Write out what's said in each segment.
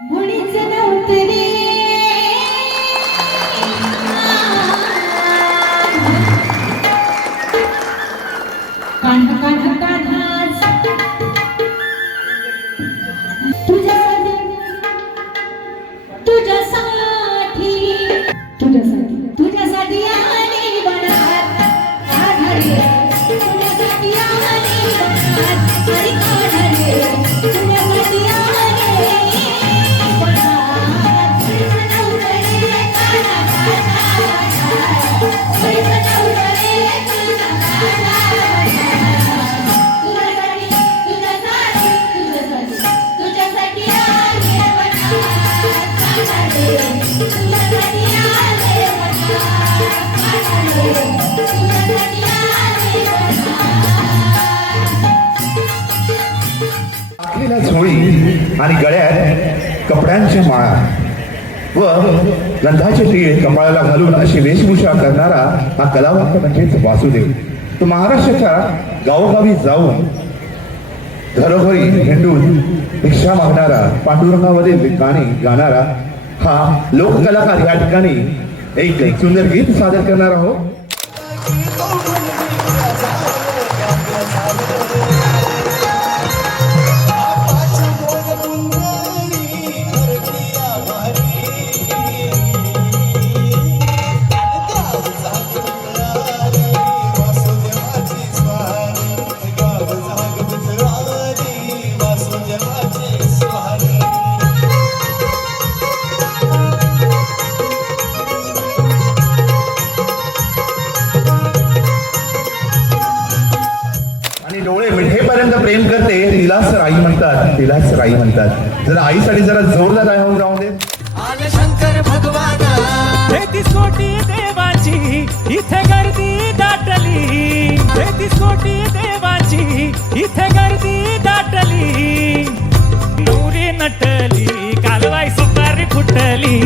முடிச்சன உத்தரே टाकलेल्या झोळी आणि गळ्यात कपड्यांच्या माळा. व गंधाचे तीळ कपाळाला घालून अशी वेशभूषा करणारा हा कलावंत म्हणजेच वासुदेव. तो महाराष्ट्राच्या गावोगावी जाऊन घरोघरी हिंडून भिक्षा मागणारा पांडुरंगावरील गाणी गाणारा हा लोककलाकार या ठिकाणी एक सुंदर गीत सादर करणार आहोत. प्रेम करते तिलाच राई म्हणतात तिलाच राई म्हणतात. जरा आईसाठी जरा जोरदार आहे होऊन राहू दे शंकर भगवान. तेहतीस कोटी देवाची इथे गर्दी दाटली. तेहतीस कोटी देवाची इथे गर्दी दाटली. नवरी नटली कालवाई सुपारी फुटली.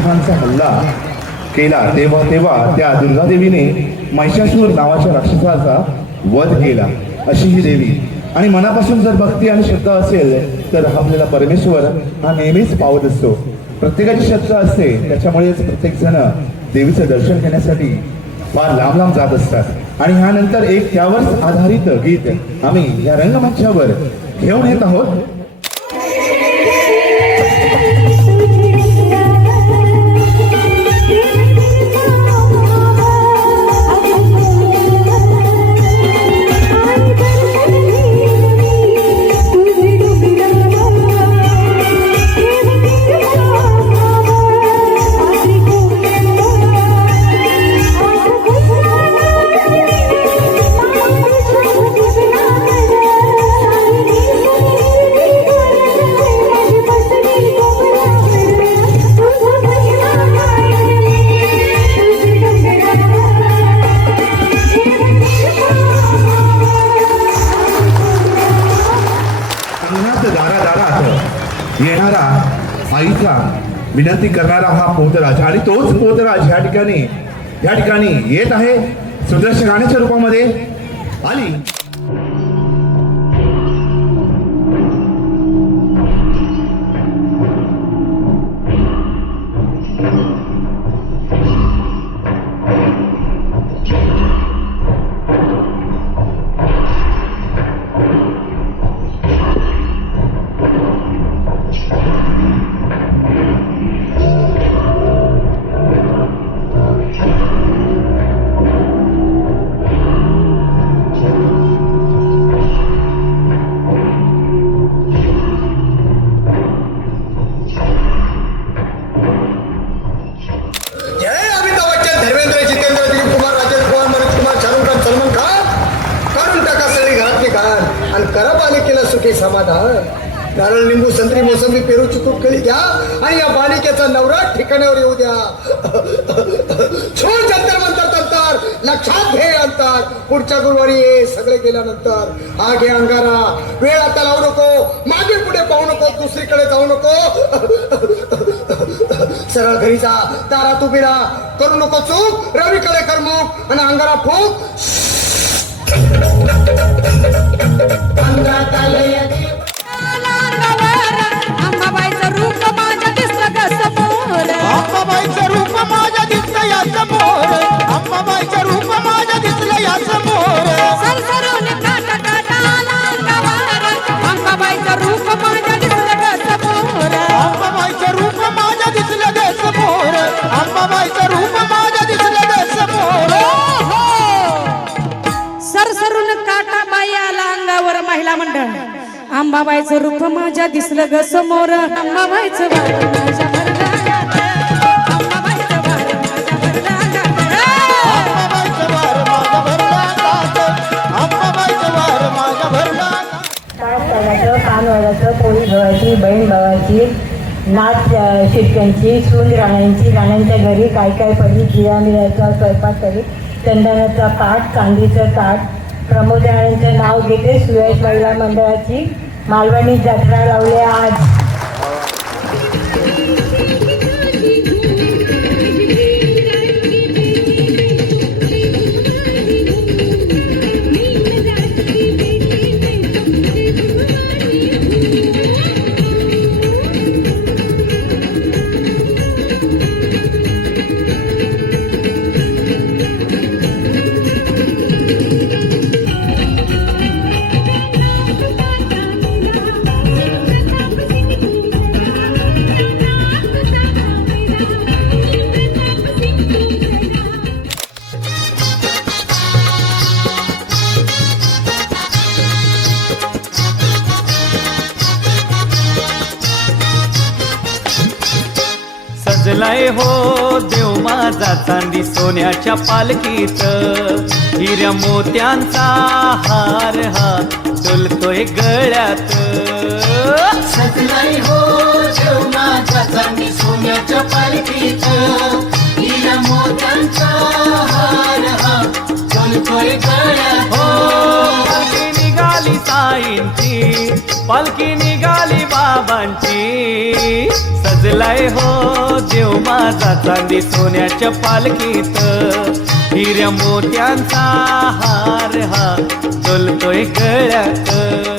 राक्षसांचा हल्ला केला तेव्हा तेव्हा त्या दुर्गादेवीने महिषासूर नावाच्या राक्षसाचा वध केला अशी ही देवी. आणि मनापासून जर भक्ती आणि श्रद्धा असेल तर आपल्याला परमेश्वर हा नेहमीच पावत असतो. प्रत्येकाची श्रद्धा असते त्याच्यामुळेच प्रत्येक जण देवीचं दर्शन घेण्यासाठी फार लांब लांब जात असतात. आणि ह्यानंतर एक त्यावरच आधारित गीत आम्ही या रंगमंचावर घेऊन येत आहोत. येणारा आईचा विनंती करणारा हा पोतराज. आणि तोच पोतराज ह्या ठिकाणी ह्या ठिकाणी येत आहे. सुदर्शन गाण्याच्या रूपामध्ये आणि समाधान नारळ लिंबू संत्री मोसंबी पेरू चिकू कळी घ्या आणि या बालिकेचा नवरा ठिकाणावर येऊ द्या. छोड जंतर मंतर तंतर लक्षात घे अंतर. पुढच्या गुरुवारी ये सगळे गेल्यानंतर. हा घे अंगारा. वेळ आता लावू नको. मागे पुढे पाहू नको. दुसरीकडे जाऊ नको. सरळ घरी जा. दारात उभी राहा. करू नको चूक. रवीकडे कर आणि अंगारा फूक. रूप माझ्या दिसलं ग समोर अंबाबाईचं रूप माझ्या महिला मंडळ. आंबाबाईचं रूप माझ्या दिसलं ग समोर. आंबाबाईचं माझ्या पोळी बहीण भावाची नाच शिटक्यांची सून राण्यांची राण्यांच्या घरी काय काय पडली जिया मिळायचा स्वयंपाक करी चंदनाचा पाठ चांदीचं ताट प्रमोद राणांचं नाव घेते. सुयश महिला मंडळाची मालवणी जत्रा लावली आज. सजलाय हो देव माझा चांदी सोन्याच्या पालखीत. हिऱ्या मोत्यांचा हार हा डोलतोय गळ्यात. सजलाई हो देव माझ्या चांदी सोन्याच्या पालखीत. हिरा मोत्यांचा हार हा चलतोय गळ्यात. हो पालखी निघाली साईंची पालखी निघाली बाबांची. सजलाय हो माझा चांदी सोन्याच्या पालखीत. हिऱ्या मोत्यांचा हार हा चलतोय गळ्यात.